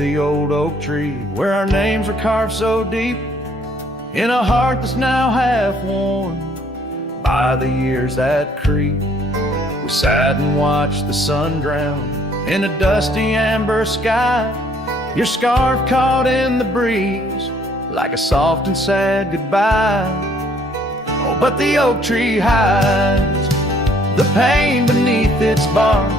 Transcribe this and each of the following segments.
the old oak tree, where our names were carved so deep in a heart that's now half worn by the years that creep. We sat and watched the sun drown in a dusty amber sky, your scarf caught in the breeze like a soft and sad goodbye. Oh, but the oak tree hides the pain beneath its bark,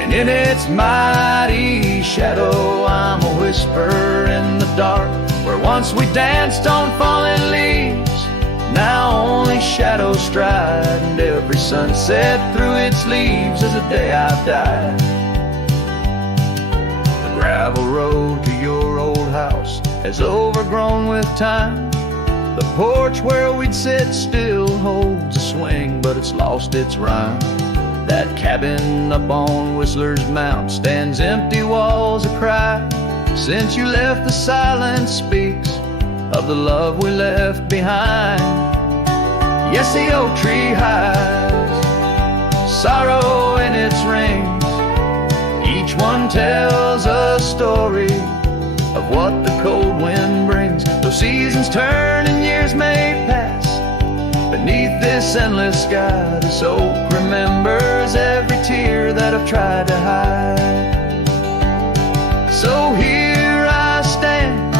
and in its mighty shadow I'm a whisper in the dark. Where once we danced on falling leaves, now only shadows stride, and every sunset through its leaves is a day I've died. The gravel road to your old house has overgrown with time. The porch where we'd sit still holds a swing, but it's lost its rhyme. That cabin up on Whistler's Mount stands empty, walls a cry. Since you left, the silence speaks of the love we left behind. Yes, the oak tree hides sorrow in its rings. Each one tells a story of what the cold wind brings. Though seasons turn and years may pass, beneath this endless sky, this oak remembers every tear that I've tried to hide. So here I stand,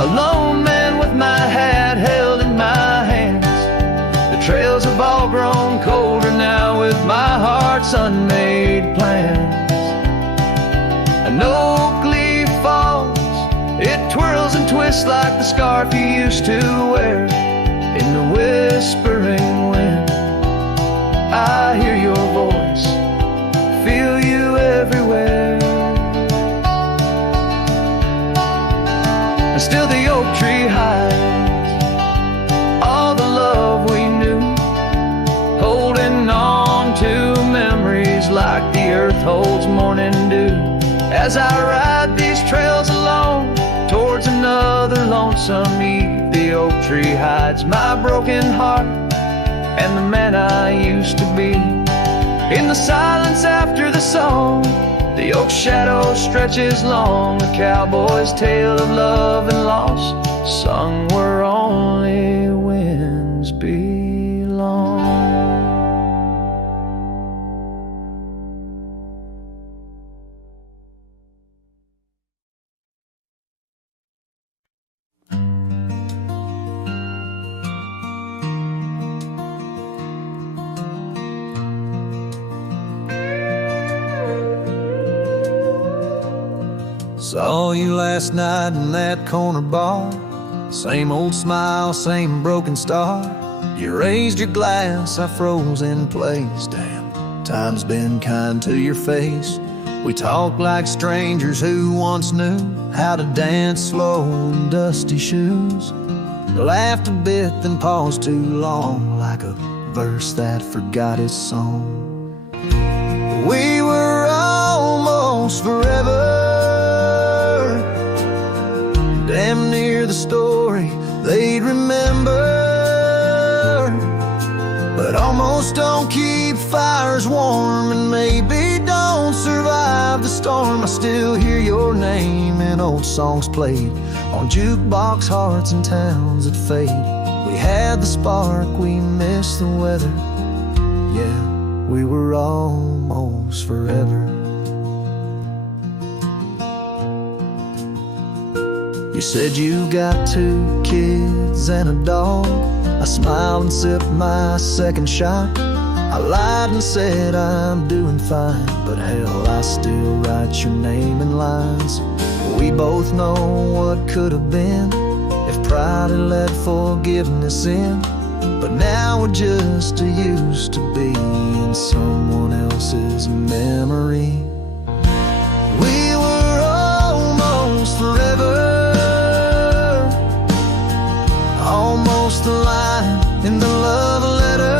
a lone man with my hat held in my hands. The trails have all grown colder now with my heart's unmade plans. An oak leaf falls, it twirls and twists like the scarf you used to wear. In the whispering wind, I hear your voice, feel you everywhere. And still the oak tree hides all the love we knew, holding on to memories like the earth holds morning dew. As I ride these trails alone towards another lonesome eve, the oak tree hides my broken heart and the man I used to be. In the silence after the song, the oak shadow stretches long, a cowboy's tale of love and loss, sung where only winds belong. Saw you last night in that corner bar, same old smile, same broken star. You raised your glass, I froze in place. Damn, time's been kind to your face. We talked like strangers who once knew how to dance slow in dusty shoes. Laughed a bit, then paused too long, like a verse that forgot its song. We were almost forever, damn near the story they'd remember. But almost don't keep fires warm, and maybe don't survive the storm. I still hear your name in old songs played on jukebox hearts and towns that fade. We had the spark, we missed the weather. Yeah, we were almost forever. You said you got 2 kids and a dog. I smiled and sipped my second shot. I lied and said I'm doing fine, but hell, I still write your name in lines. We both know what could have been if pride had let forgiveness in. But now we're just used to be in someone else's memory. We were almost forever, almost the line in the love letter.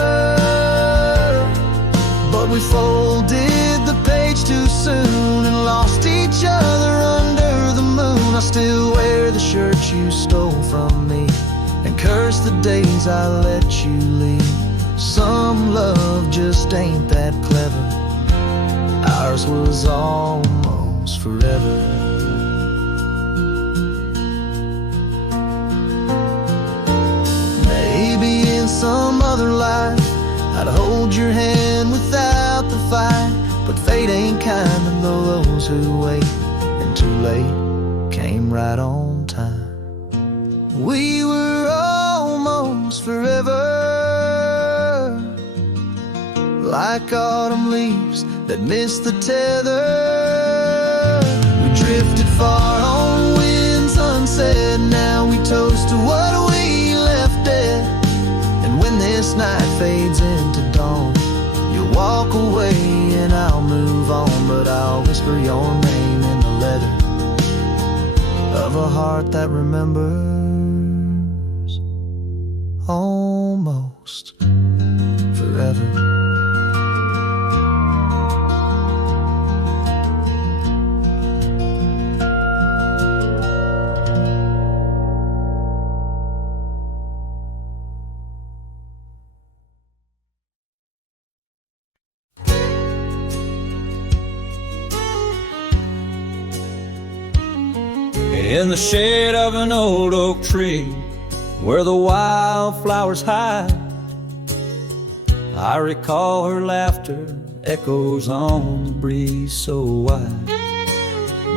But we folded the page too soon and lost each other under the moon. I still wear the shirt you stole from me and curse the days I let you leave. Some love just ain't that clever. Ours was almost forever. some other life, I'd hold your hand without the fight. But fate ain't kind to those who wait, and too late came right on time. We were almost forever, like autumn leaves that miss the tether. We drifted far on winds unsaid, now we toast to what we left dead. And when this night fades into dawn, you'll walk away and I'll move on, but I'll whisper your name in the letter of a heart that remembers almost forever. In the shade of an old oak tree, where the wildflowers hide, I recall her laughter echoes on the breeze so wide.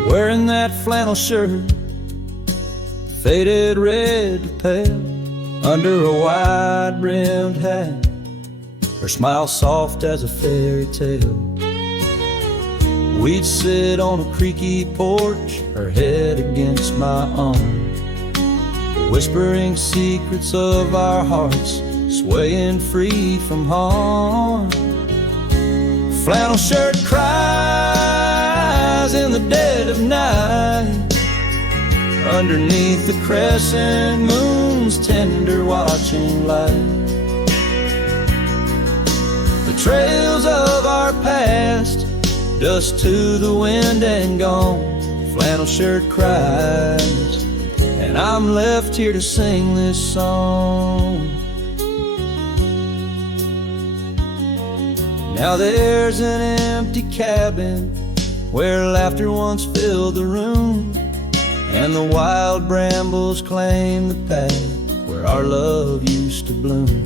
Wearing that flannel shirt, faded red to pale, under a wide-brimmed hat, her smile soft as a fairy tale. We'd sit on a creaky porch, her head against my arm, whispering secrets of our hearts, swaying free from harm. Flannel shirt cries in the dead of night, underneath the crescent moon's tender watching light. The trails of our past, dust to the wind and gone. Flannel shirt cries, and I'm left here to sing this song. Now there's an empty cabin where laughter once filled the room, and the wild brambles claim the path where our love used to bloom.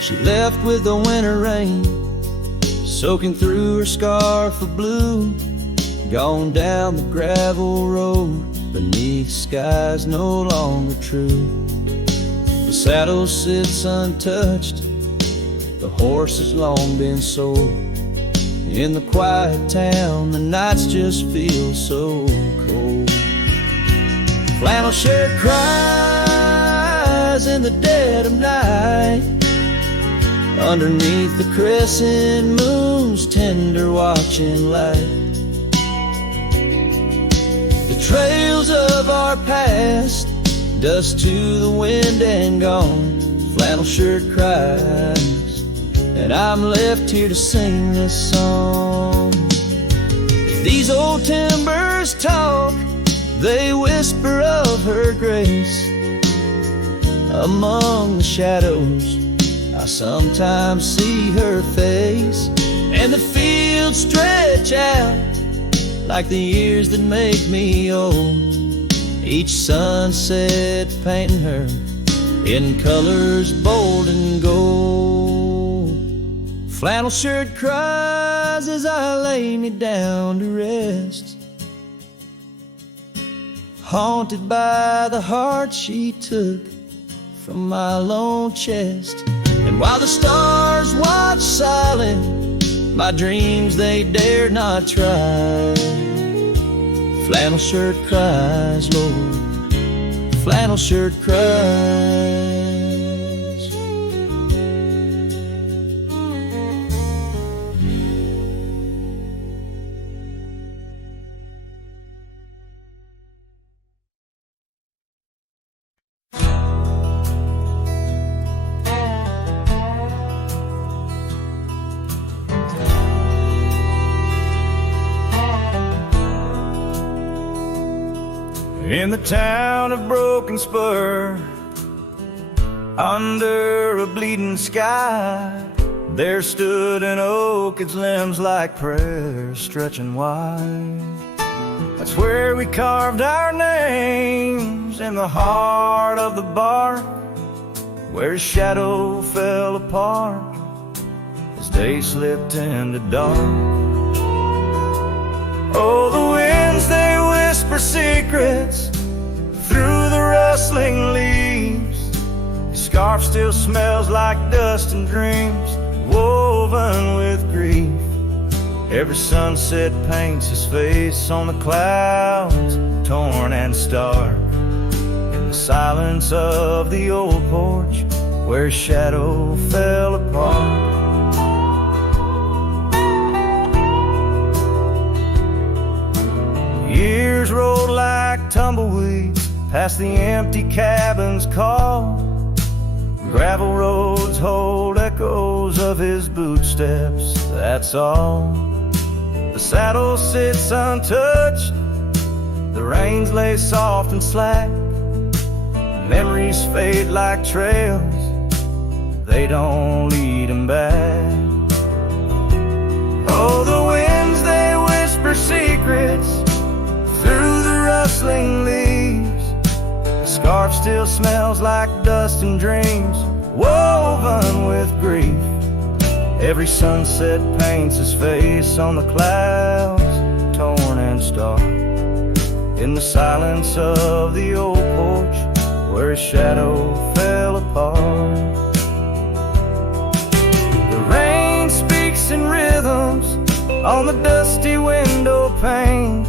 She left with the winter rain soaking through her scarf of blue, gone down the gravel road beneath skies no longer true. The saddle sits untouched, the horse has long been sold. In the quiet town, the nights just feel so cold. Flannel shirt cries in the dead of night, underneath the crescent moon's tender watching light. The trails of our past, dust to the wind and gone. Flannel shirt cries, and I'm left here to sing this song. These old timbers talk, they whisper of her grace. Among the shadows, I sometimes see her face, and the fields stretch out like the years that make me old. Each sunset painting her in colors bold and gold. Flannel shirt cries as I lay me down to rest, haunted by the heart she took from my lone chest. And while the stars watch silent, my dreams they dare not try. Flannel shirt cries, Lord, flannel shirt cries. In the town of Broken Spur, under a bleeding sky, there stood an oak, its limbs like prayers stretching wide. That's where we carved our names in the heart of the bark, where his shadow fell apart as day slipped into dark. Oh, the winds, they whisper secrets through the rustling leaves. His scarf still smells like dust and dreams woven with grief. Every sunset paints his face on the clouds, torn and stark. In the silence of the old porch where his shadow fell apart. Years rolled like tumbleweeds past the empty cabin's call. Gravel roads hold echoes of his footsteps, that's all. The saddle sits untouched, the reins lay soft and slack. Memories fade like trails, they don't lead him back. Oh, the winds, they whisper secrets through the rustling leaves. The scarf still smells like dust and dreams woven with grief. Every sunset paints his face on the clouds, torn and stark. In the silence of the old porch where his shadow fell apart. The rain speaks in rhythms on the dusty window pane,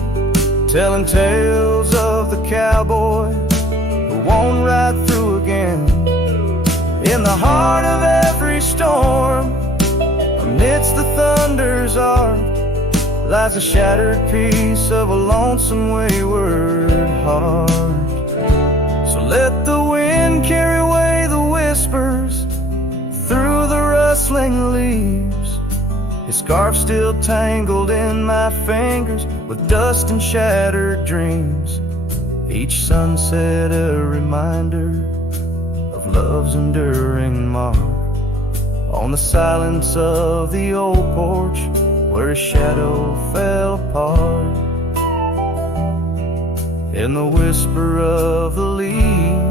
telling tales of the cowboy who won't ride through again. In the heart of every storm, amidst the thunder's arc, lies a shattered piece of a lonesome wayward heart. So let the wind carry away the whispers through the rustling leaves. His scarf still tangled in my fingers with dust and shattered dreams. Each sunset a reminder of love's enduring mark on the silence of the old porch where his shadow fell apart. In the whisper of the leaves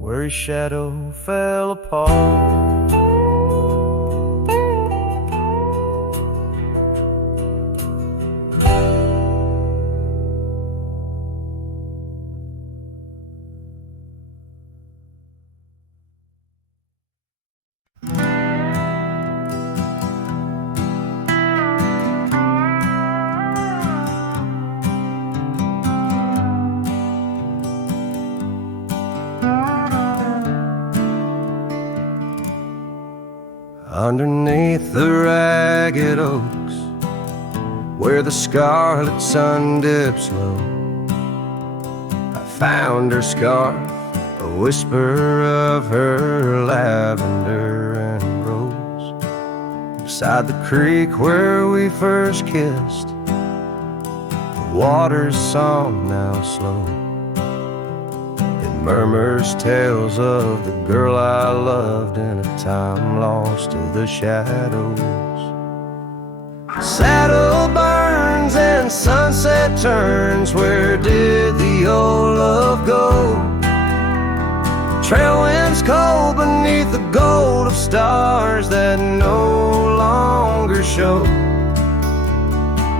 where his shadow fell apart. Underneath the ragged oaks, where the scarlet sun dips low, I found her scarf, a whisper of her lavender and rose. Beside the creek where we first kissed, the water's song now slow. Murmurs tales of the girl I loved in a time lost to the shadows. Saddle burns and sunset turns, where did the old love go? Trail winds cold beneath the gold of stars that no longer show.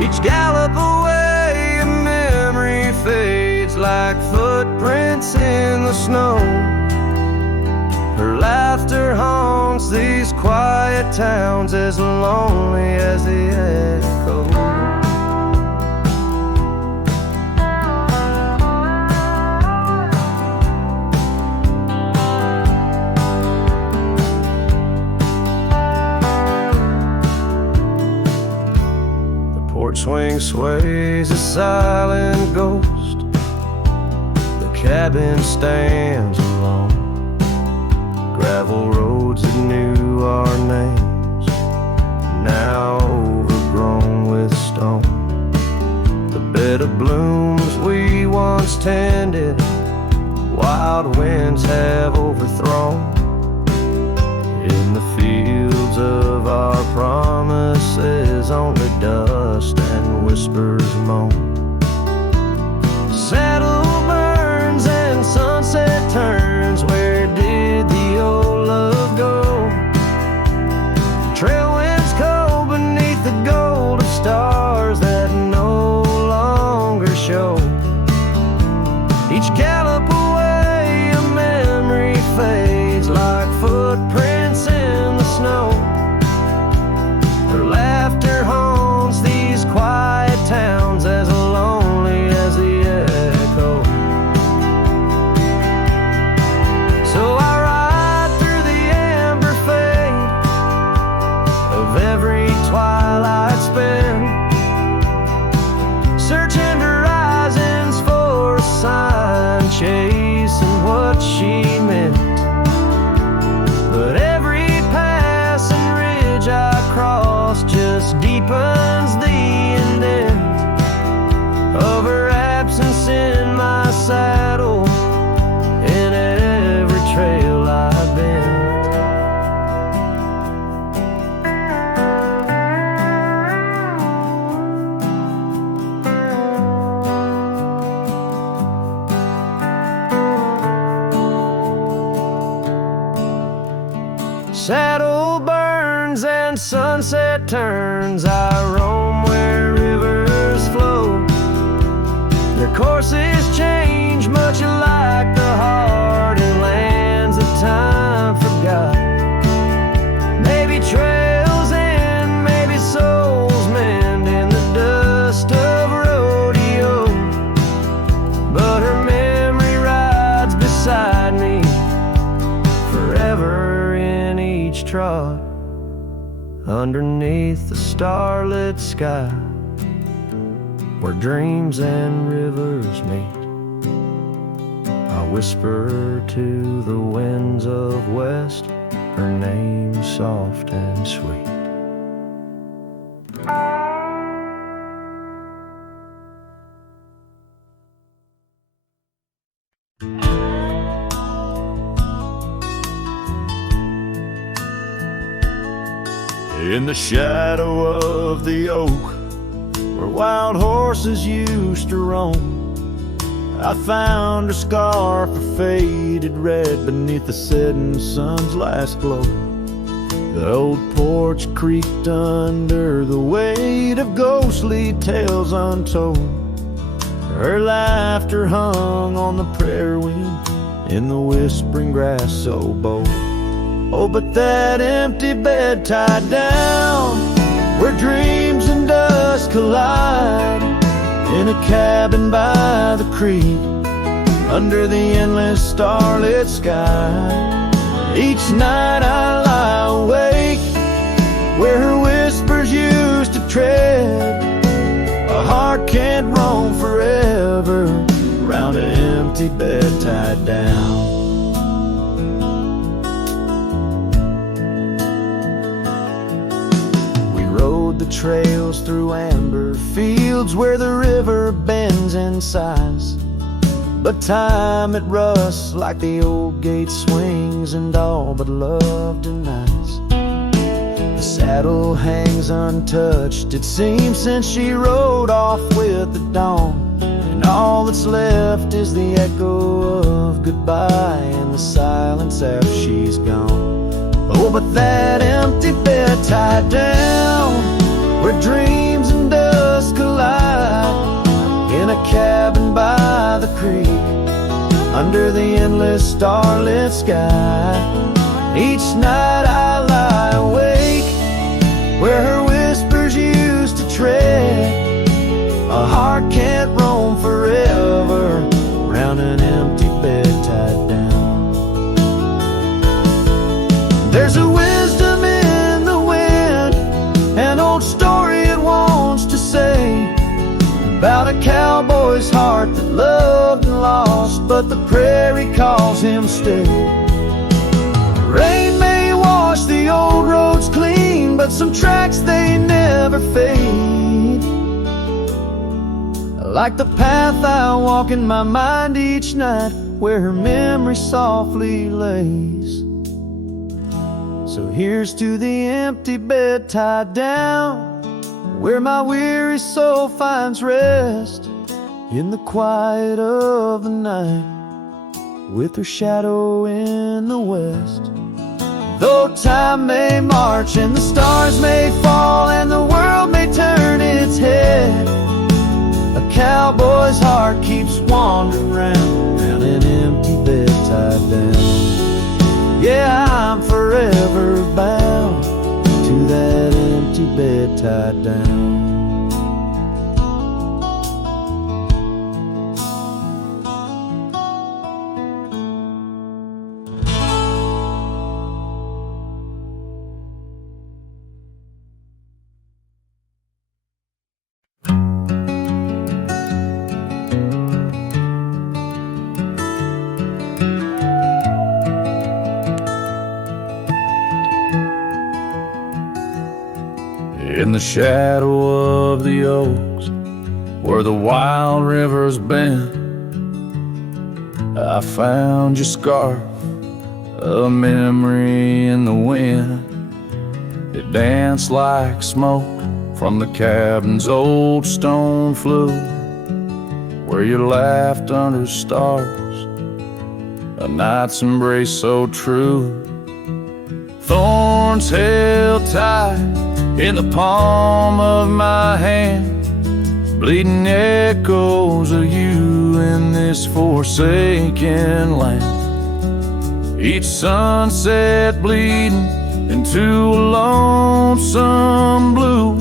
Each gallop away a memory fades like footprints in the snow. Her laughter haunts these quiet towns as lonely as the echo. The porch swing sways a silent ghost. Cabin stands alone. Gravel roads that knew our names, now overgrown with stone. The bed of blooms we once tended, wild winds have overthrown. In the fields of our promises, only dust and whispers moan. Saddle and sunset turns, where Each gallop away, a memory fades like footprints in the snow. Her laughter haunts these quiet towns as lonely as the echo. So I ride through the amber fade of every twilight spent, searching horizons for a sign, chasing what she meant. But every passing ridge I cross just deepens the indent of her absence in my saddle, in every trail I've been. Saddle burns and sunset turns, I roam where rivers flow. Their courses change much like the heart in lands that time forgot. Maybe trails end, maybe souls mend in the dust of rodeo, but her memory rides beside me forever in each trot, underneath the starlit sky, where dreams and rivers meet. I whisper to the winds of west, her name soft and sweet. In the shadow of the oak, where wild horses used to roam, I found her scarf, her faded red beneath the setting sun's last glow. The old porch creaked under the weight of ghostly tales untold. Her laughter hung on the prairie wind in the whispering grass so bold. Oh, but that empty bed tied down, where dreams and dust collide, in a cabin by the creek, under the endless starlit sky. Each night I lie awake, where her whispers used to tread. A heart can't roam forever around an empty bed tied down. The trails through amber fields where the river bends in sighs, but time it rusts like the old gate swings and all but love denies. The saddle hangs untouched, it seems, since she rode off with the dawn, and all that's left is the echo of goodbye and the silence after she's gone. Oh, but that empty bed tied down, where dreams and dust collide, in a cabin by the creek, under the endless starlit sky. Each night I lie awake, where her whispers used to tread. A heart can't roam forever round an empty bed tied down. There's a wisdom in the wind, an old story it wants to say, about a cowboy's heart that loved and lost, but the prairie calls him stay. Rain may wash the old roads clean, but some tracks they never fade, like the path I walk in my mind each night, where her memory softly lays. So here's to the empty bed tied down, where my weary soul finds rest, in the quiet of the night, with her shadow in the west. Though time may march and the stars may fall and the world may turn its head, a cowboy's heart keeps wandering round bed tied down. In the shadow of the oaks, where the wild rivers bend, I found your scarf, a memory in the wind. It danced like smoke from the cabin's old stone flue, where you laughed under stars, a night's embrace so true. Thorns held tight in the palm of my hand, bleeding echoes of you in this forsaken land. Each sunset bleeding into a lonesome blue,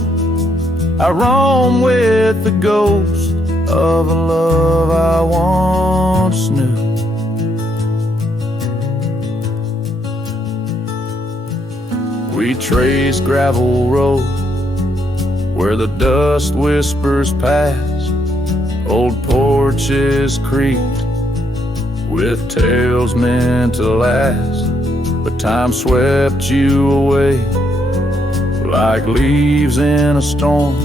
I roam with the ghost of a love I once knew. We trace gravel road where the dust whispers past, old porches creaked with tales meant to last. But time swept you away like leaves in a storm,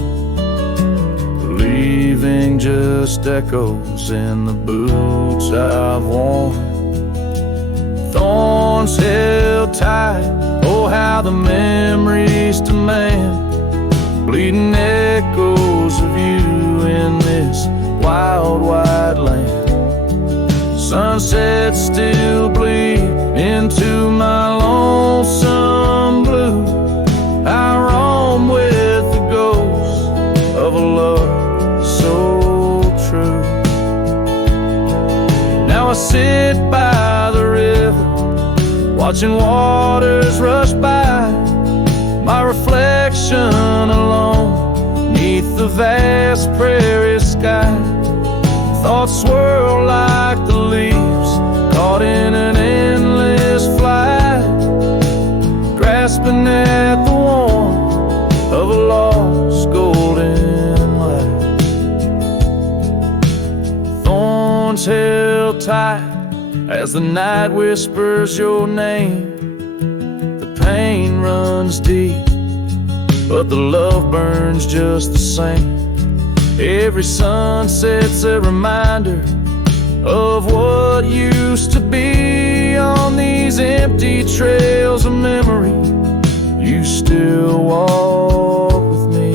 leaving just echoes in the boots I've worn. Thorns held tight, oh how the memories demand, bleeding echoes of you in this wild wide land. Sunsets still bleed into my lonesome blue, I roam with the ghost of a love so true. Now I sit by the river, watching waters rush by, my reflection alone neath the vast prairie sky. Thoughts swirl like the leaves caught in an endless flight, grasping at the warmth of a lost golden light. Thorns held tight as the night whispers your name, the pain runs deep, but the love burns just the same. Every sunset's a reminder of what used to be. On these empty trails of memory, you still walk with me.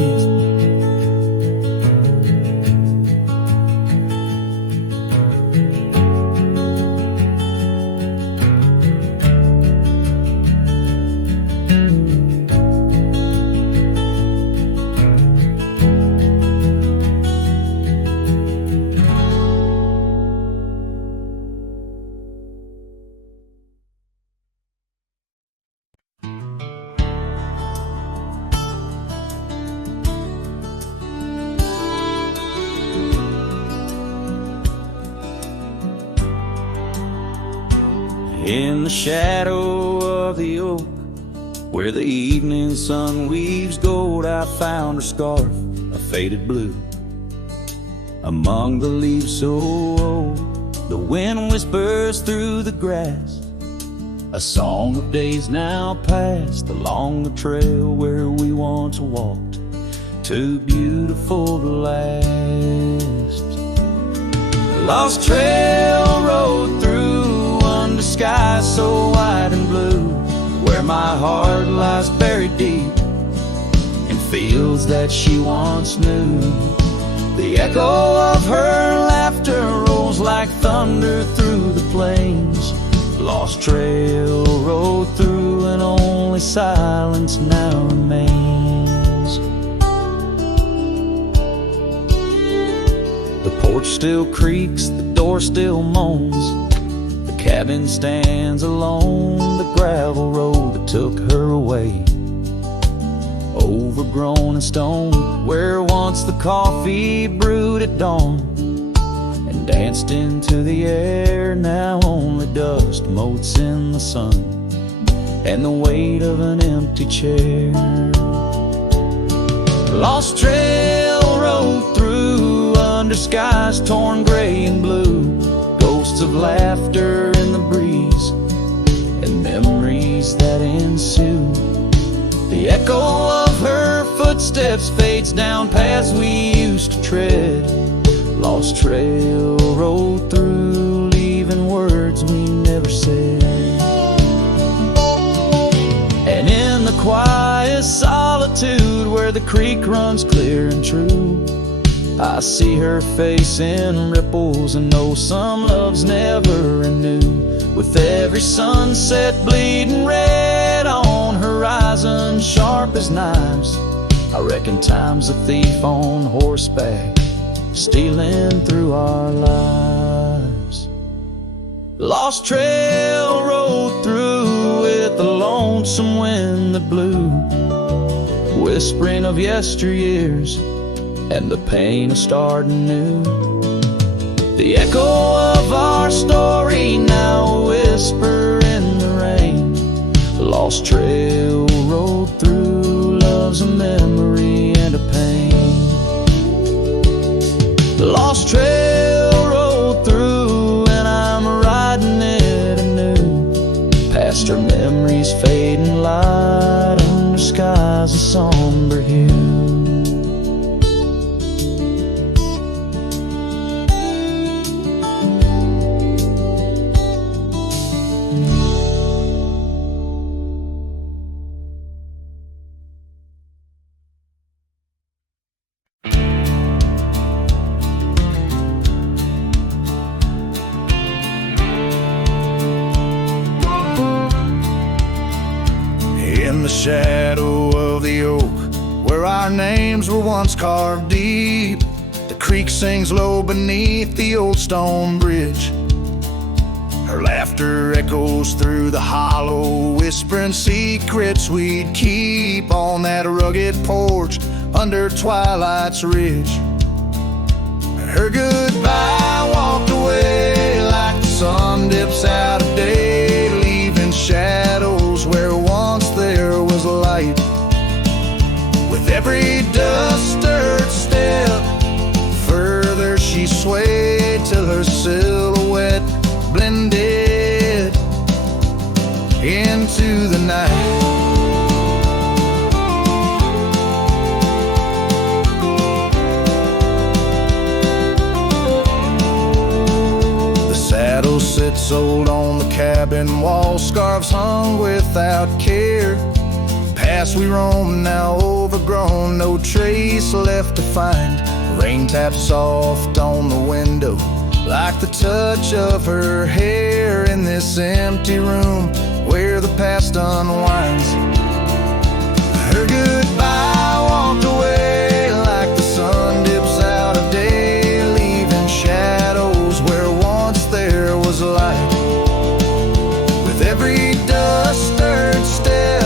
In the shadow of the oak, where the evening sun weaves gold, I found her scarf, a faded blue. Among the leaves so old, the wind whispers through the grass, a song of days now past, along the trail where we once walked, too beautiful to last. The lost trail rode through under skies so white and blue, where my heart lies buried deep in fields that she once knew. The echo of her laughter rolls like thunder through the plains. Lost trail rode through and only silence now remains. The porch still creaks, the door still moans, the cabin stands alone, the gravel road that took her away. overgrown and stoned, where once the coffee brewed at dawn and danced into the air. Now only dust motes in the sun and the weight of an empty chair. Lost trail rode through under skies torn gray and blue, ghosts of laughter in the breeze and memories that ensue. The echo of her footsteps fades down paths we used to tread. Lost trail rode through, leaving words we never said. And in the quiet solitude where the creek runs clear and true, I see her face in ripples and know some loves never renew. With every sunset bleeding red on horizon sharp as knives, I reckon time's a thief on horseback, stealing through our lives. Lost trail rode through with the lonesome wind that blew, whispering of yesteryears and the pain of starting new. The echo of our story now a whisper in the rain. Lost trail rode through, love's a memory and a pain. Lost trail rode through and I'm riding it anew, past her memories fading light under skies of somber hue. In the shadow of the oak, where our names were once carved deep, the creek sings low beneath the old stone bridge. Her laughter echoes through the hollow, whispering secrets we'd keep on that rugged porch under twilight's ridge. Her goodbye walked away like the sun dips out of day, leaving shadows where once there was light. With every dust-stirred step, further she swayed till her silhouette blended into the night. The saddle sits old on the cabin wall, scarves hung without care. Past we roam, now overgrown, no trace left to find. Rain taps soft on the window, like the touch of her hair in this empty room where the past unwinds. Her goodbye walked away like the sun dips out of day, leaving shadows where once there was light. With every dust-stirred step,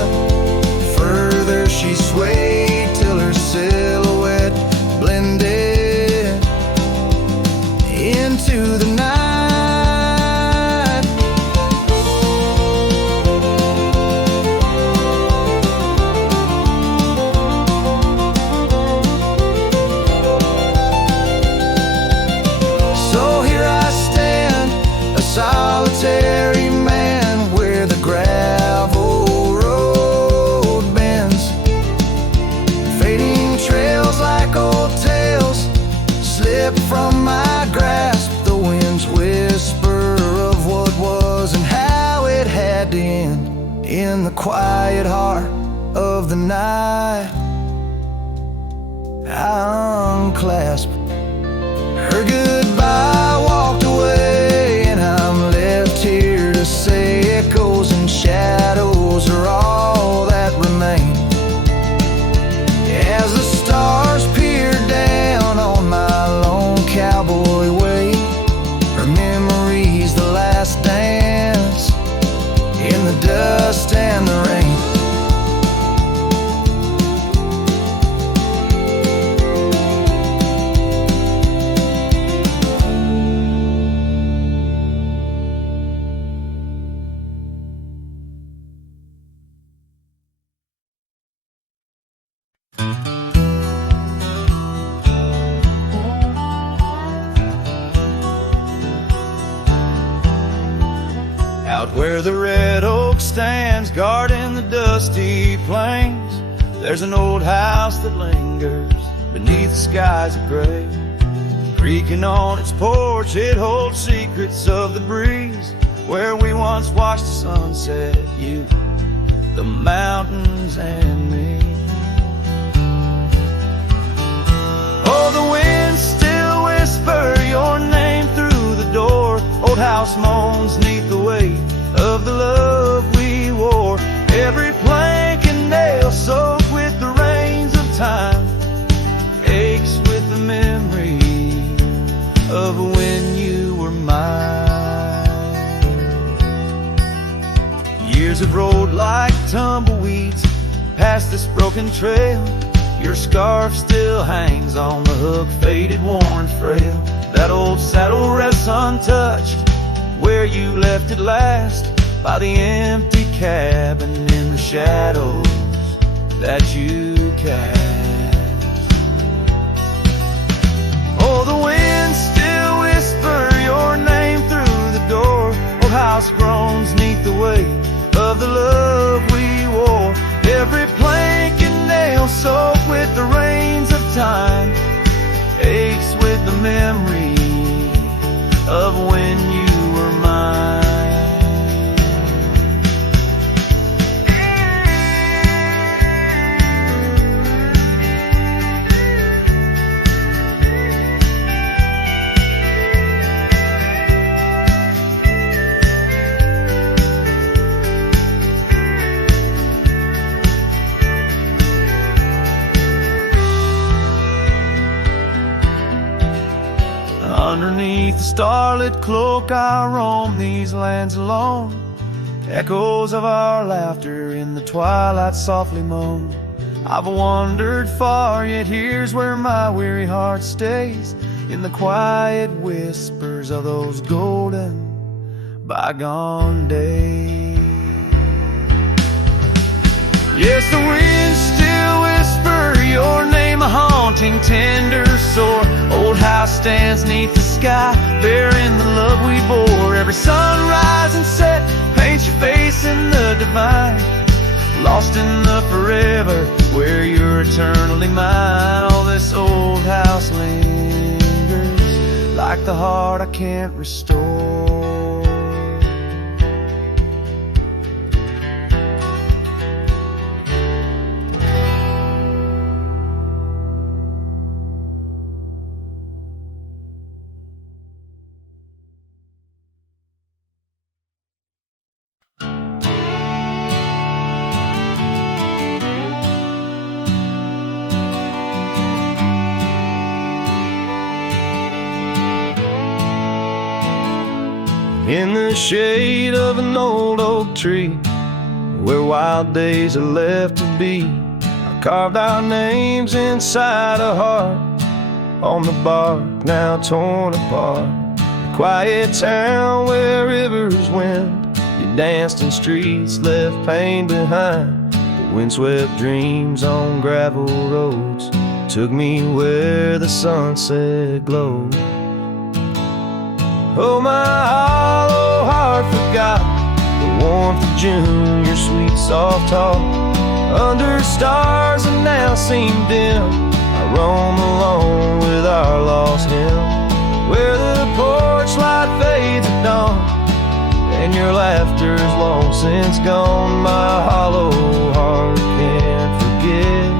further she swayed till her silhouette blended into the night. So here I stand, a solitary man, where the gravel road bends, fading trails like old tales slip from my grasp. The wind's whisper of what was and how it had to end in the quiet heart of the night. I unclasp her goodbye, walked away, and I'm left here to say echoes and shadows are all that remain. As the stars peer down on my lone cowboy way, her memories the last dance in the dust and the rain. Out where the red oak stands guarding the dusty plains, there's an old house that lingers beneath the skies of gray. Creaking on its porch, it holds secrets of the breeze, where we once watched the sunset, you, the mountains, and me. Oh, the winds still whisper your name through the door. Old house moans neath the weight of the love we wore. Every plank and nail soaked with the rains of time aches with the memory of when you were mine. Years have rolled like tumbleweeds past this broken trail. Your scarf still hangs on the hook, faded, worn, frail. That old saddle rests untouched where you left it last, by the empty cabin in the shadows that you cast. Oh, the winds still whisper your name through the door. Old house groans neath the weight of the love we wore. Every plank and nail soaked with the rains of time aches with the memory of when you were mine. Underneath the starlit cloak I roam these lands alone. Echoes of our laughter in the twilight softly moan. I've wandered far, yet here's where my weary heart stays, in the quiet whispers of those golden bygone days. Yes, the winds still whisper your name, a haunting, tender, sore. Old house stands neath the sky, bearing the love we bore. Every sunrise and set paints your face in the divine, lost in the forever where you're eternally mine. Oh, this old house lingers like the heart I can't restore. In the shade of an old oak tree, where wild days are left to be, I carved our names inside a heart on the bark now torn apart. The quiet town where rivers went, you danced in streets, left pain behind. The windswept dreams on gravel roads took me where the sunset glowed. Oh, my hollow heart forgot the warmth of June, your sweet soft talk. Under stars that now seem dim, I roam alone with our lost hymn, where the porch light fades at dawn and your laughter's long since gone. My hollow heart can't forget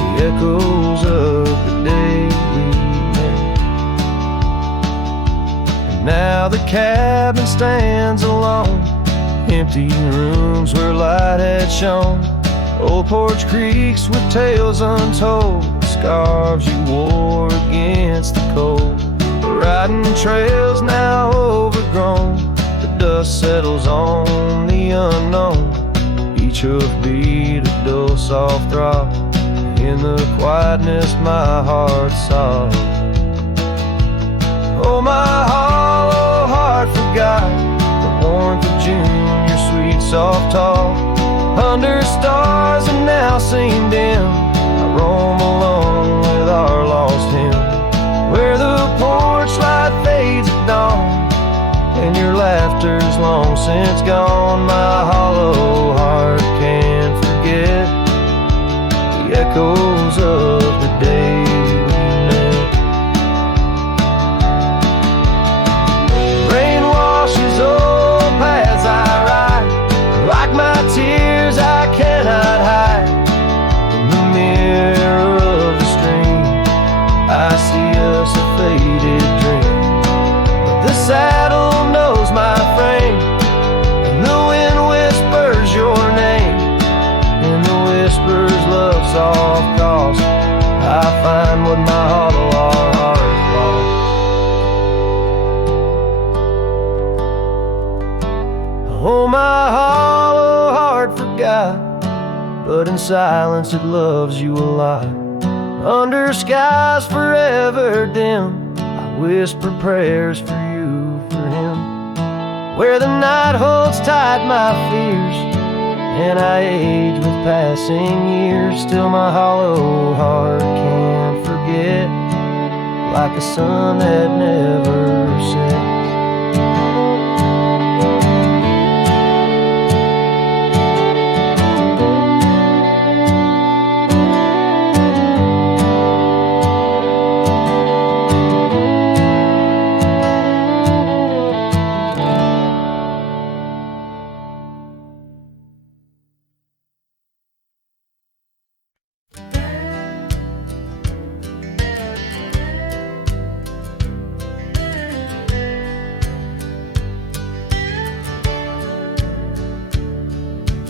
the echoes of the day we met. Now the cabin stands alone, empty rooms where light had shone. Old porch creaks with tales untold, scarves you wore against the cold. Riding trails now overgrown, the dust settles on the unknown. Each hoofbeat a dull soft throb, in the quietness my heart sobs. Oh, my hollow heart forgot the warmth of June, your sweet soft talk. Under stars that now seem dim, I roam alone with our lost hymn, where the porch light fades at dawn and and your laughter's long since gone. My hollow heart can't forget the echoes of the day we met. Rain washes old paths I ride, like my tears I cannot hide. In the mirror of the stream I see us a faded dream, but the saddle knows my frame, and the wind whispers your name, and the whispers love soft calls. I find what my hollow heart lost. Oh, my hollow heart forgot, but in silence it loves you a lot. Under skies forever dim, I whisper prayers for you, for him. Where the night holds tight my fears, and I age with passing years. Still my hollow heart can't forget, like a sun that never sets.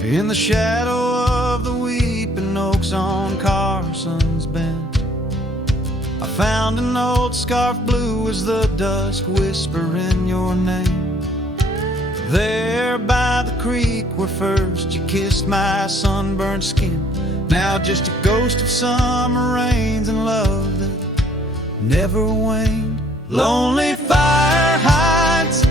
In the shadow of the weeping oaks on Carson's Bend, I found an old scarf blue as the dusk whispering your name. There by the creek where first you kissed my sunburned skin, now just a ghost of summer rains and love that never waned. Lonely fire hides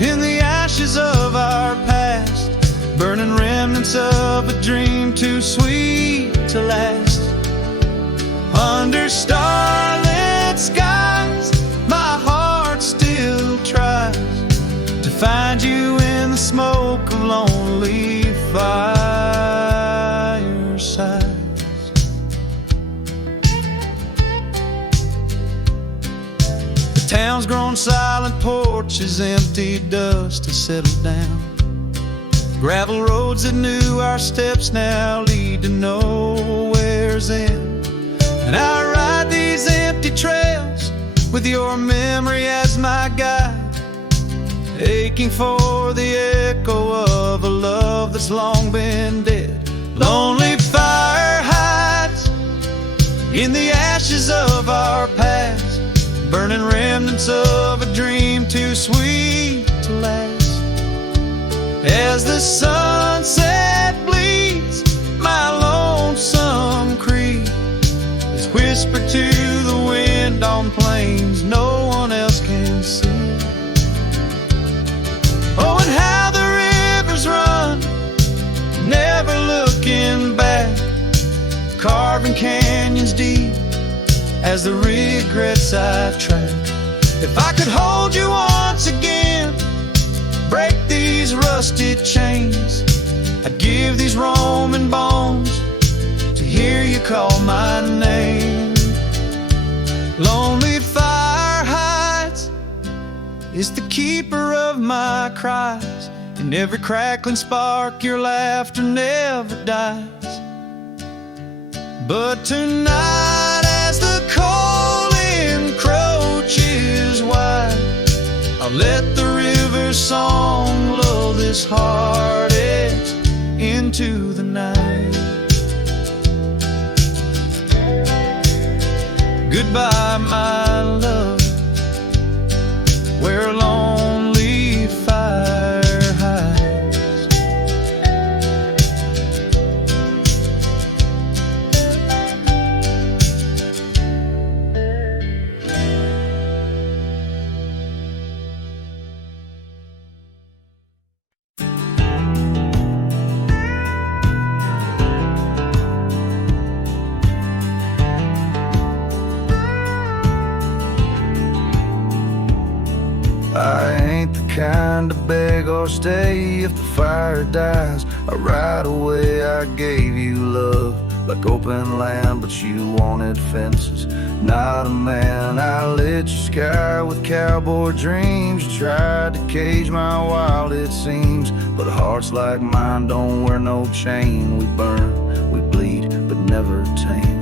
in the ashes of our past, burning remnants of a dream too sweet to last. Under starlit skies, my heart still tries to find you in the smoke of lonely firesides. The town's grown silent, porches empty, dust has settled down. Gravel roads that knew our steps now lead to nowhere's end. And I ride these empty trails with your memory as my guide, aching for the echo of a love that's long been dead. Lonely fire hides in the ashes of our past, burning remnants of a dream too sweet to last. As the sunset bleeds, my lonesome creed is whispered to the wind on plains no one else can see. Oh, and how the rivers run, never looking back, carving canyons deep as the regrets I've tracked. If I could hold you once again, break these rusted chains, I'd give these Roman bones to hear you call my name. Lonely fire hides is the keeper of my cries. In every crackling spark your laughter never dies. But tonight as the cold encroaches wide, I'll let the river's song lull this heartache into the night. Goodbye, my love, where a lonely fire hides. I ain't the kind to beg or stay. If the fire dies, right away I gave you love like open land, but you wanted fences. Not a man. I lit your sky with cowboy dreams. You tried to cage my wild, it seems, but hearts like mine don't wear no chain. We burn, we bleed, but never tame.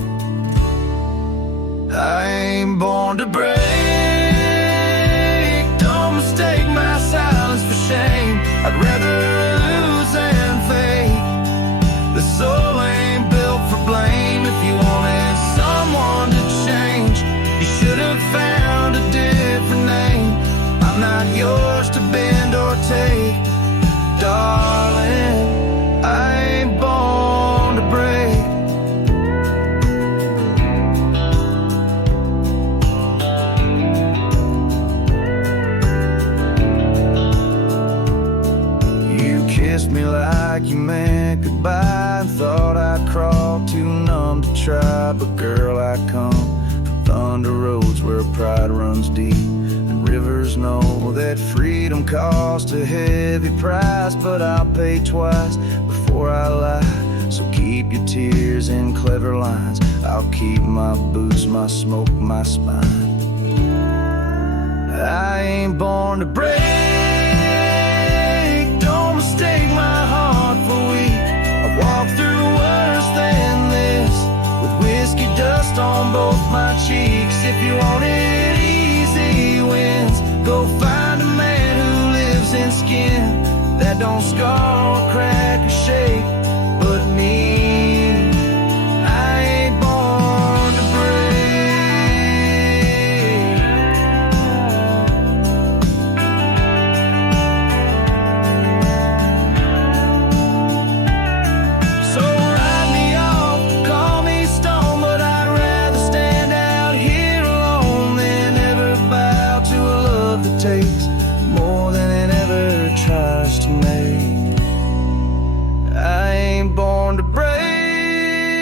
I ain't born to break. Don't mistake my silence for shame. I'd rather lose than fake. The soul ain't built for blame. If you wanted someone to change, you should have found a different name. I'm not yours to bend or take, darling. I ain't born to break. Kissed me like you meant goodbye, and thought I'd crawl too numb to try. But girl, I come from thunder roads where pride runs deep, and rivers know that freedom costs a heavy price. But I'll pay twice before I lie, so keep your tears in clever lines. I'll keep my boots, my smoke, my spine. I ain't born to break. Mistake my heart for weak. I walked through worse than this, with whiskey dust on both my cheeks. If you wanted easy wins, go find a man who lives in skin that don't scar or crack or shake. But me, I ain't born to break. Takes more than it ever tries to make. I ain't born to break.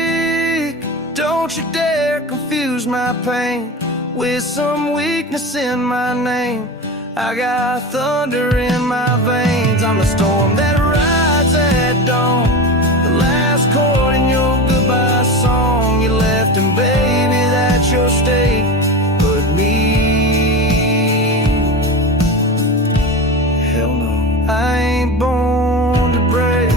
Don't you dare confuse my pain with some weakness in my name. I got thunder in my veins. I'm the storm that rides at dawn, the last chord in your goodbye song. You left, and baby, that's your state. But me, I ain't born to break.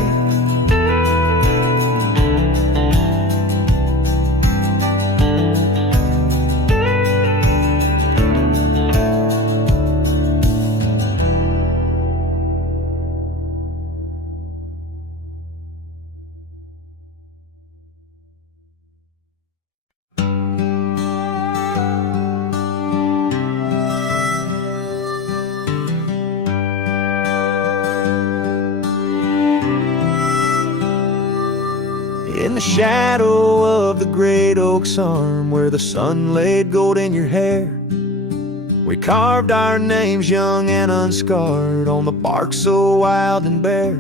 In the shadow of the great oak's arm, where the sun laid gold in your hair, we carved our names young and unscarred on the bark so wild and bare.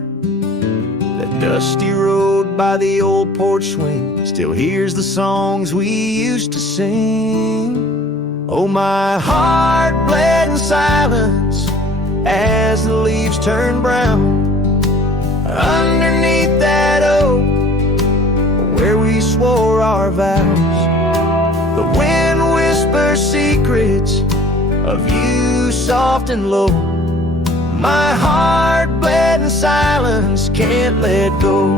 That dusty road by the old porch swing still hears the songs we used to sing. Oh, my heart bled in silence as the leaves turned brown underneath that oak where we swore our vows. The wind whispers secrets of you soft and low. My heart bled in silence, can't let go.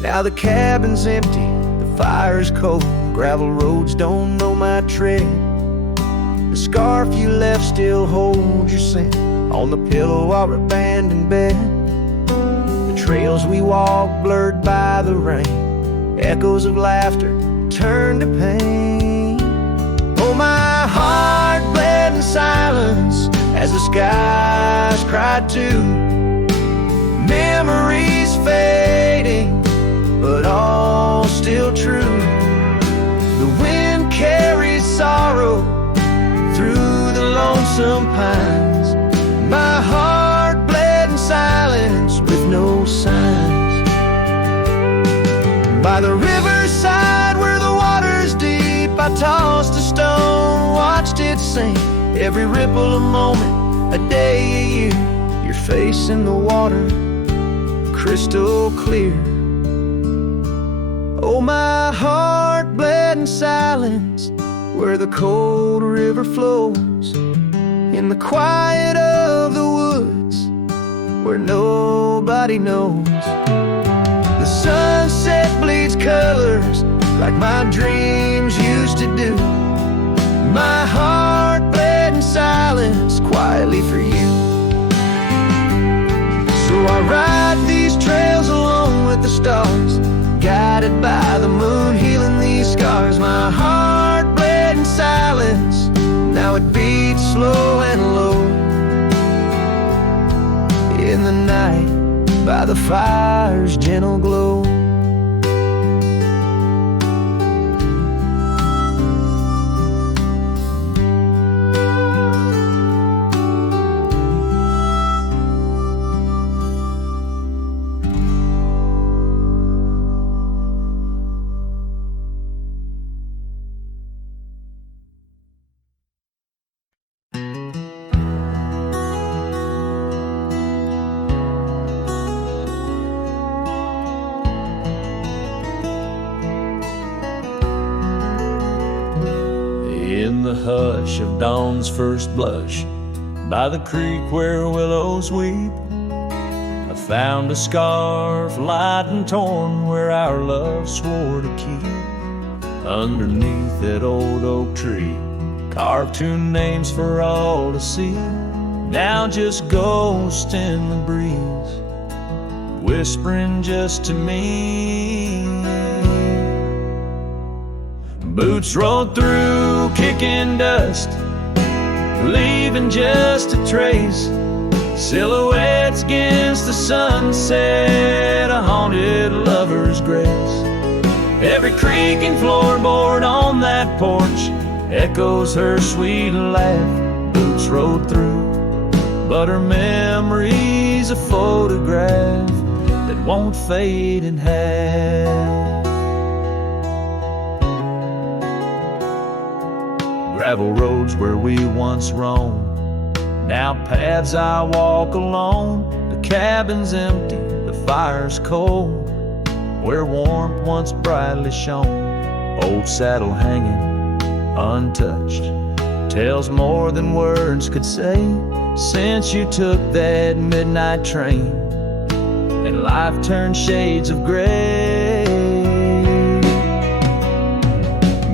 Now the cabin's empty, the fire's cold, gravel roads don't know my tread. The scarf you left still holds your scent on the pillow of our abandoned bed. The trails we walked blurred by the rain, echoes of laughter turned to pain. Oh, my heart bled in silence as the skies cried too. Memories fading, but all still true. The wind carries sorrow through the lonesome pines. My heart bled in silence with no signs. By the riverside where the water's deep, I talk it sing. Every ripple a moment, a day, a year. Your face in the water, crystal clear. Oh, my heart bled in silence where the cold river flows, in the quiet of the woods where nobody knows. The sunset bleeds colors like my dreams used to do. My heart bled in silence quietly for you. So I ride these trails alone with the stars, guided by the moon, healing these scars. My heart bled in silence, now it beats slow and low. In the night, by the fire's gentle glow. In the hush of dawn's first blush, by the creek where willows weep, I found a scarf light and torn where our love swore to keep. Underneath that old oak tree, carved two names for all to see, now just ghost in the breeze, whispering just to me. Boots rolled through, kicking dust, leaving just a trace. Silhouettes against the sunset, a haunted lover's grace. Every creaking floorboard on that porch echoes her sweet laugh. Boots rolled through, but her memory's a photograph that won't fade in half. Gravel roads where we once roamed, now paths I walk alone. The cabin's empty, the fire's cold, where warmth once brightly shone. Old saddle hanging untouched tells more than words could say. Since you took that midnight train and life turned shades of gray,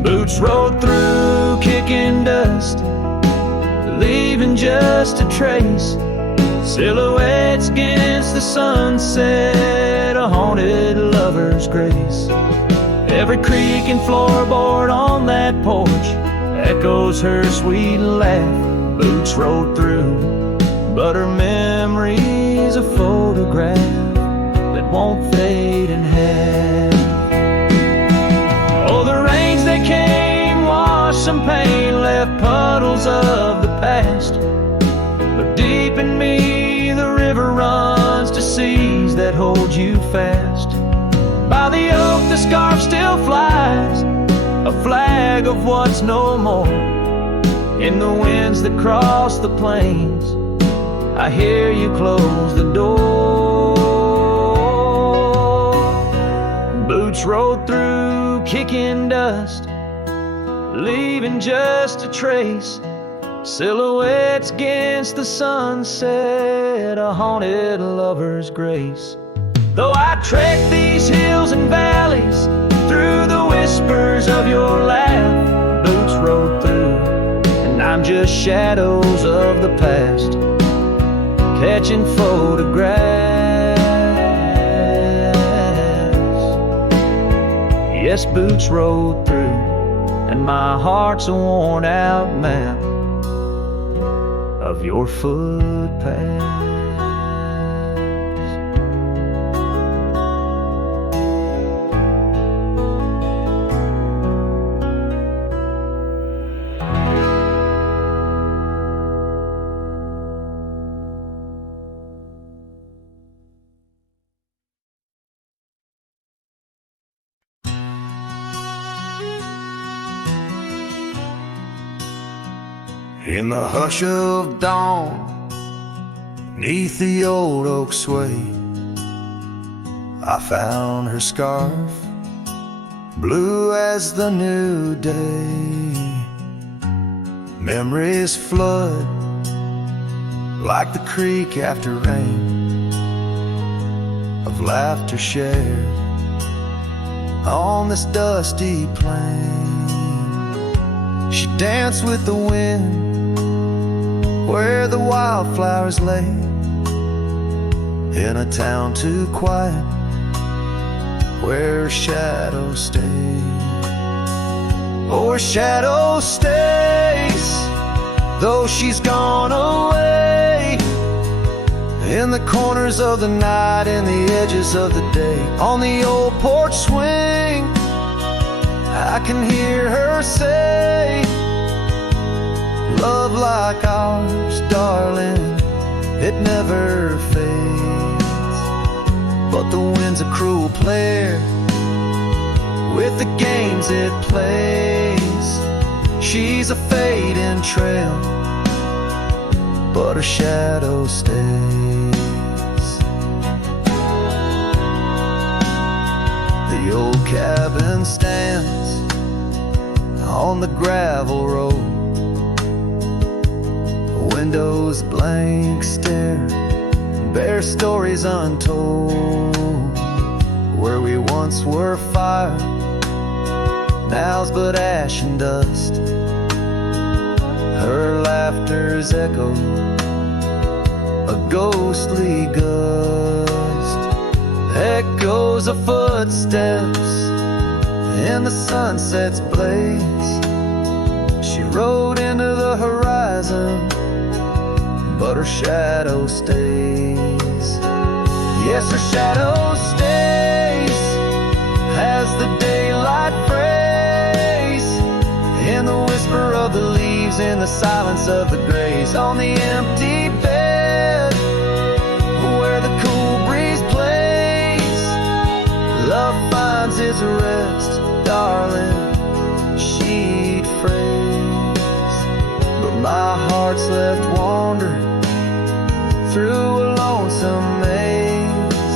boots rolled through, kicking dust, leaving just a trace. Silhouettes against the sunset, a haunted lover's grace. Every creaking floorboard on that porch echoes her sweet laugh. Boots rolled through, but her memory's a photograph that won't fade in half. Oh, the rains that came washed some pain, left puddles of the past. But deep in me, the river runs to seas that hold you fast. By the oak, the scarf still flies, a flag of what's no more. In the winds that cross the plains, I hear you close the door. Boots rolled through, kicking dust, leaving just a trace. Silhouettes against the sunset, a haunted lover's grace. Though I trek these hills and valleys through the whispers of your laugh, boots rolled through, and I'm just shadows of the past, catching photographs. Yes, boots rolled through, and my heart's a worn out map of your footpath. In the hush of dawn, 'neath the old oak sway, I found her scarf, blue as the new day. Memories flood like the creek after rain, of laughter shared on this dusty plain. She danced with the wind where the wildflowers lay, in a town too quiet where her shadow stays. Oh, her shadow stays, though she's gone away, in the corners of the night, in the edges of the day. On the old porch swing, I can hear her say, love like ours, darling, it never fades. But the wind's a cruel player with the games it plays. She's a fading trail, but her shadow stays. The old cabin stands on the gravel road, windows blank stare, bare stories untold. Where we once were fire, now's but ash and dust. Her laughter's echo, a ghostly gust. Echoes of footsteps in the sunset's blaze. She rode into the horizon, but her shadow stays. Yes, her shadow stays as the daylight frays, in the whisper of the leaves, in the silence of the grays. On the empty bed where the cool breeze plays, love finds its rest, darling, she'd phrase. But my heart's left wandering through a lonesome maze.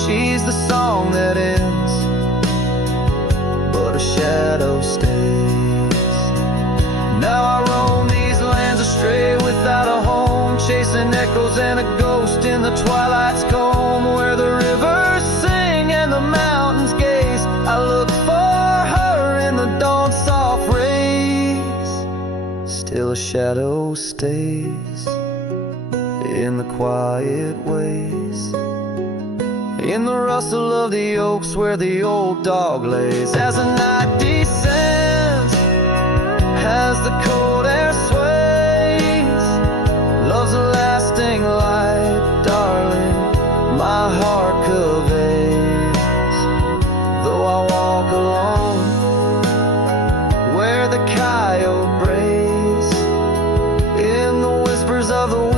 She's the song that ends, but a shadow stays. Now I roam these lands astray without a home, chasing echoes and a ghost in the twilight's comb, where the rivers sing and the mountains gaze. I look for her in the dawn's soft rays. Still a shadow stays in the quiet ways, in the rustle of the oaks where the old dog lays. As the night descends, as the cold air sways, love's a lasting light, darling, my heart conveys. Though I walk alone where the coyote brays, in the whispers of the wind,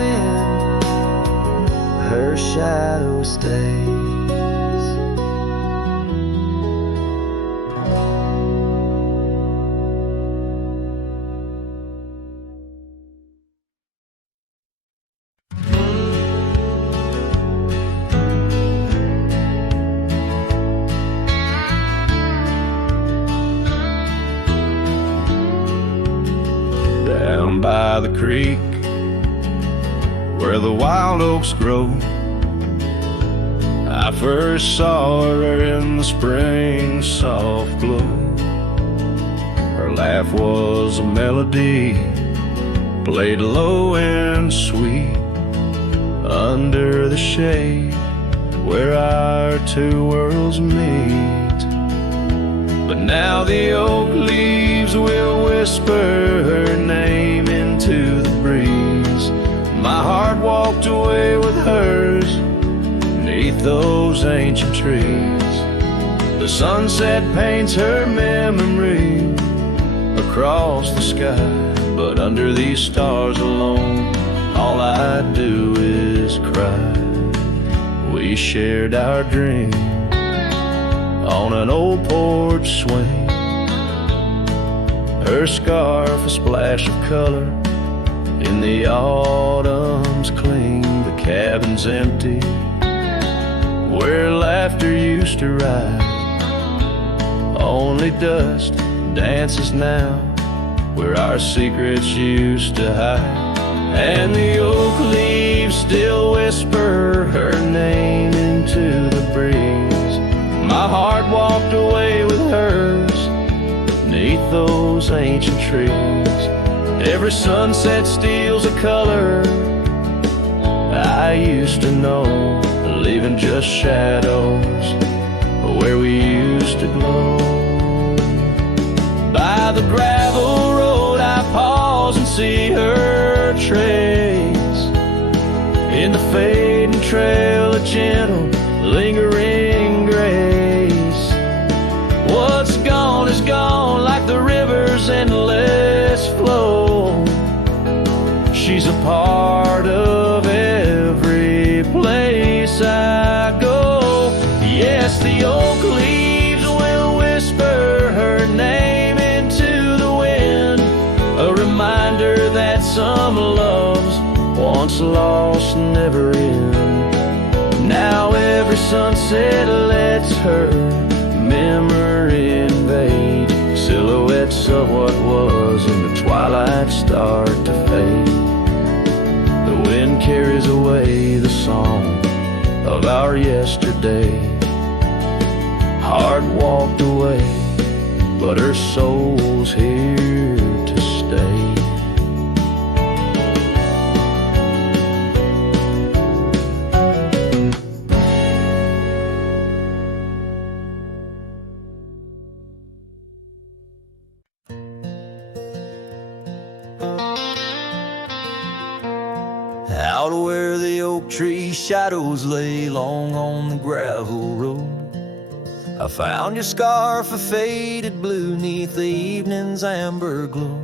her shadow stays. Down by the creek where the wild oaks grow, I first saw her in the spring soft glow. Her laugh was a melody, played low and sweet, under the shade where our two worlds meet. But now the oak leaves will whisper her name into the breeze. My heart walked away with hers beneath those ancient trees. The sunset paints her memory across the sky, but under these stars alone, all I do is cry. We shared our dream on an old porch swing, her scarf a splash of color In the autumns cling, the cabin's empty, where laughter used to ride. Only dust dances now, where our secrets used to hide. And the oak leaves still whisper her name into the breeze. My heart walked away with hers beneath those ancient trees. Every sunset steals a color I used to know, leaving just shadows where we used to glow. By the gravel road I pause and see her trace. In the fading trail, a gentle, lingering grace. What's gone is gone, like the river's endless flow. She's a part of every place I go. Yes, the oak leaves will whisper her name into the wind, a reminder that some loves once lost never end. Now every sunset lets her memory invade, silhouettes of what was in the twilight start to fade. The wind carries away the song of our yesterday. Heart walked away, but her soul's here to stay. Out where the oak tree shadows lay long on the gravel road, I found your scarf of faded blue neath the evening's amber glow.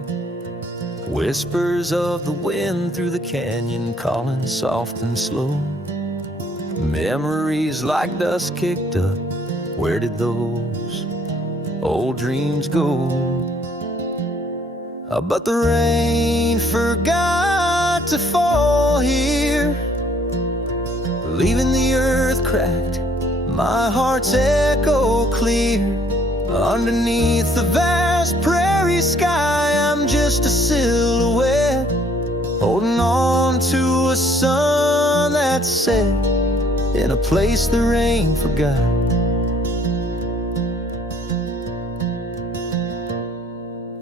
Whispers of the wind through the canyon calling soft and slow. Memories like dust kicked up, where did those old dreams go? But the rain forgot to fall here, leaving the earth cracked, my heart's echo clear. Underneath the vast prairie sky, I'm just a silhouette, holding on to a sun that set in a place the rain forgot.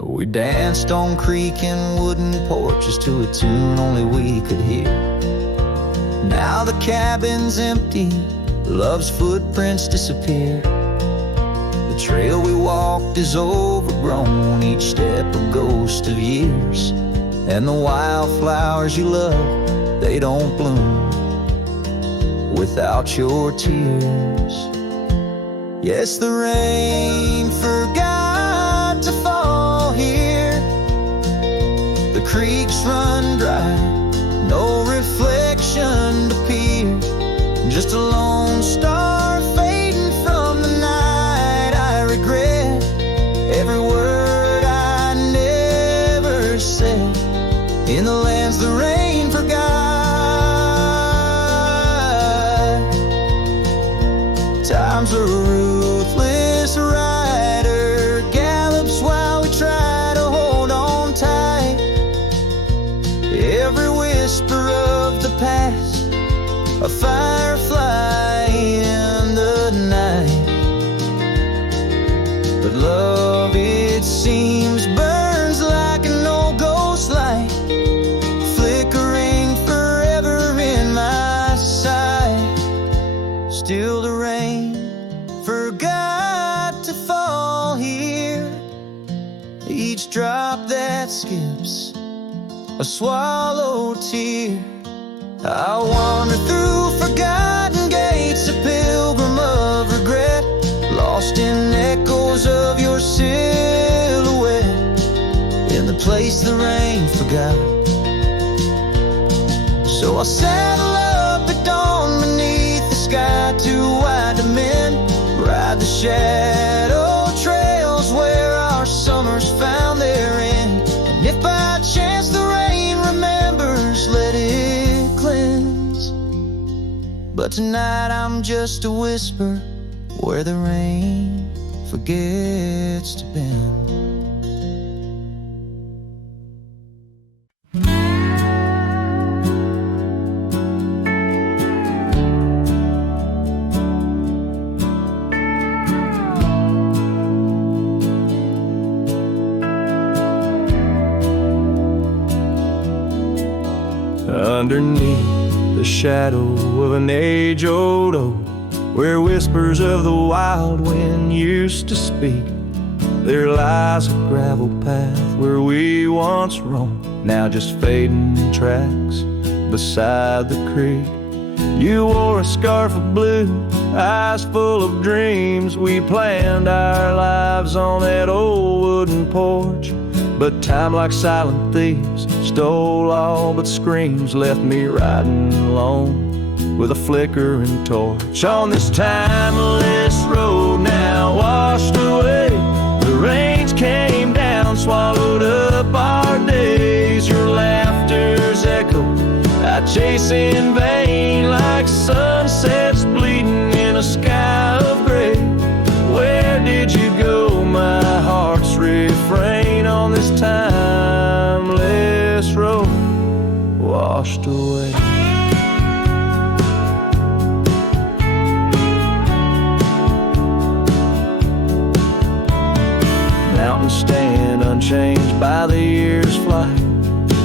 We danced on creaking wooden porches to a tune only we could hear. Now the cabin's empty, love's footprints disappear. The trail we walked is overgrown, each step a ghost of years. And the wildflowers you love, they don't bloom without your tears. Yes, the rain forgot to fall here. The creeks run dry, no reflection to peer. Just a lone star fading from the night. I regret every word I never said in the lands the rain forgot. Time's a ruthless rider, gallops while we try to hold on tight. Every whisper of the past, a firefly in the night. But love, it seems, burns like an old ghost light, flickering forever in my sight. Still the rain forgot to fall here. Each drop that skips a swallowed tear. I wander through forgotten gates, a pilgrim of regret, lost in echoes of your silhouette, in the place the rain forgot. So I saddle up at dawn beneath the sky, too wide to mend, ride the shadow trails where our summers found their end. And if by chance the rain remembers But tonight I'm just a whisper where the rain forgets to bend. Underneath the shadow of an age-old oak, where whispers of the wild wind used to speak, there lies a gravel path where we once roamed, now just fading tracks beside the creek. You wore a scarf of blue, eyes full of dreams. We planned our lives on that old wooden porch, but time, like silent thieves, stole all but screams, left me riding alone with a flickering torch. On this timeless road now washed away, the rains came down, swallowed up our days. Your laughter's echo I chase in vain, like sunsets bleeding in a sky of gray. Where did you go, my heart's refrain, on this timeless road washed away? Mountains stand unchanged by the year's flight,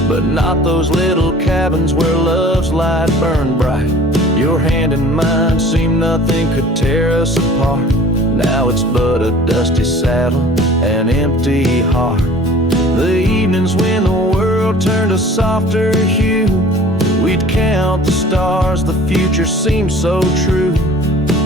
but not those little cabins where love's light burned bright. Your hand in mine seemed nothing could tear us apart. Now it's but a dusty saddle, an empty heart. The evenings when the world turned a softer hue, we'd count the stars, the future seemed so true.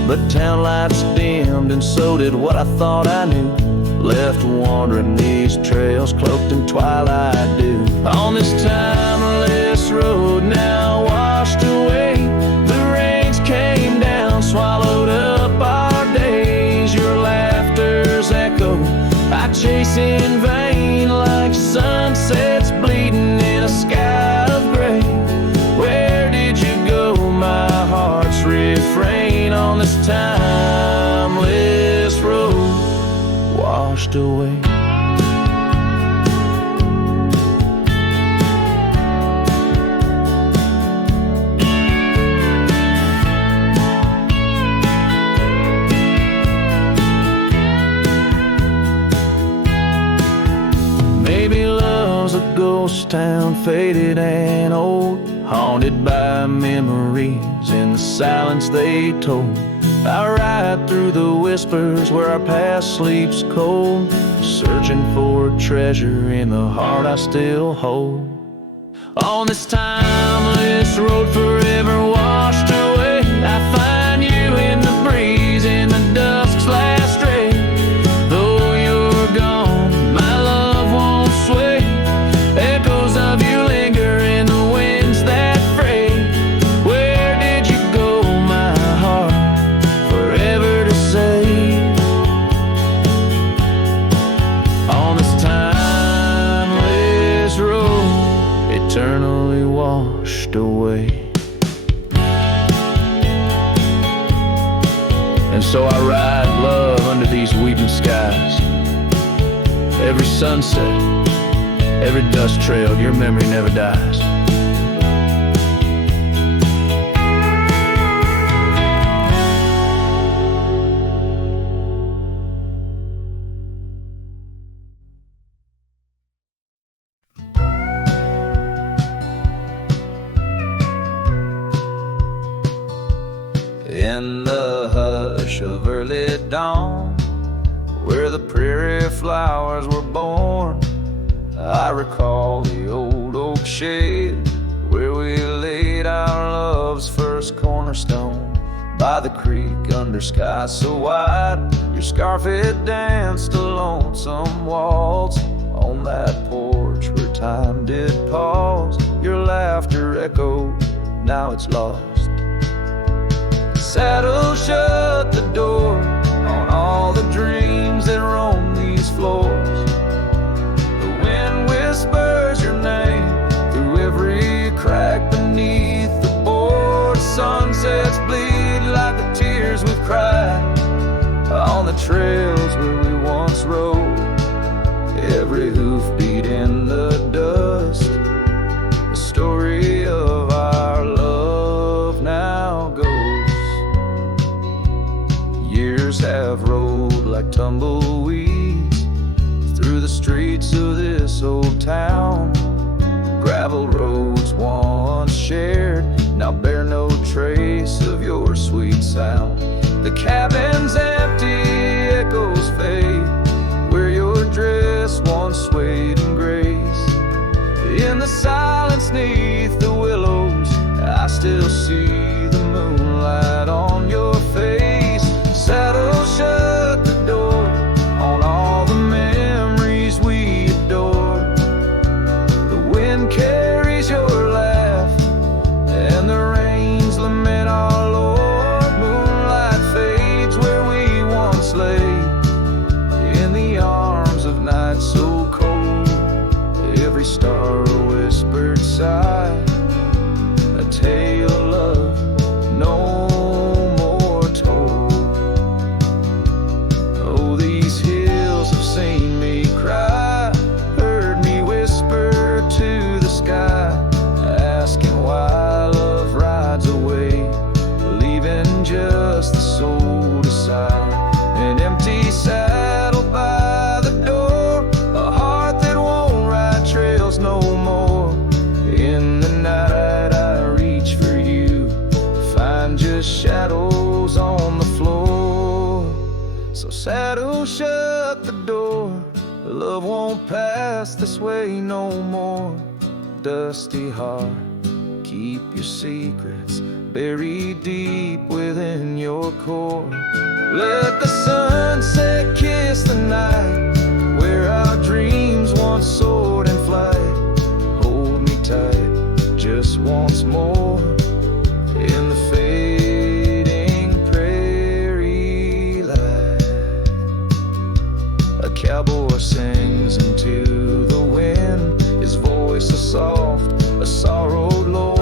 But town lights dimmed, and so did what I thought I knew. Left wandering these trails, cloaked in twilight dew. On this timeless road now washed away, the rains came down, swallowed up our days. Your laughter's echo I chase in vain, like sunsets bleeding in a sky of gray. Where did you go, my heart's refrain, on this timeless road washed away? Maybe love's a ghost town, faded and old, haunted by memories in the silence they told. I ride through the whispers where our past sleeps cold, searching for a treasure in the heart I still hold. On this timeless road forever washed away, I find you in the breeze, in the dusk's last ray. Though you're gone, my love won't sway. Echoes of you linger in the winds that fray. Where did you go, my heart, forever to say? On this timeless road, eternally washed away. And so I ride love under these weeping skies. Every sunset, every dust trail, your memory never dies. In the hush of early dawn, where the prairie flowers were born, I recall the old oak shade where we laid our love's first cornerstone. By the creek under skies so wide, your scarf it danced a lonesome waltz. On that porch where time did pause, your laughter echoed, now it's lost. Saddle shut the door on all the dreams that roam these floors. The wind whispers your name through every crack beneath the board. Sunsets bleed trails where we once rode, every hoofbeat in the dust, the story of our love now goes. Years have rolled like tumbleweeds through the streets of this old town. Gravel roads once shared now bear no trace of your sweet sound. The cabin's empty, echoes fade where your dress once swayed in grace. In the silence neath the willows, I still see the moonlight on your face. Saddle shut the door on all the memories we adore. The wind carries your laugh and the rains lament our Lord. Moonlight fades where we once lay in the arms of night so cold. Every star a whispered sigh, a tale of love no more told. Oh, these hills have seen me cry, heard me whisper to the sky, asking why love rides away, leaving just the soul to sigh. An empty saddle by the door, a heart that won't ride trails no more. In the night I reach for you, find just shadows on the floor. So saddle shut the door, love won't pass this way no more. Dusty heart, keep your secrets buried deep within your core. Let the sunset kiss the night where our dreams once soared in flight. Hold me tight just once more in the fading prairie light. A cowboy sings into the wind, his voice a soft, a sorrowed Lord.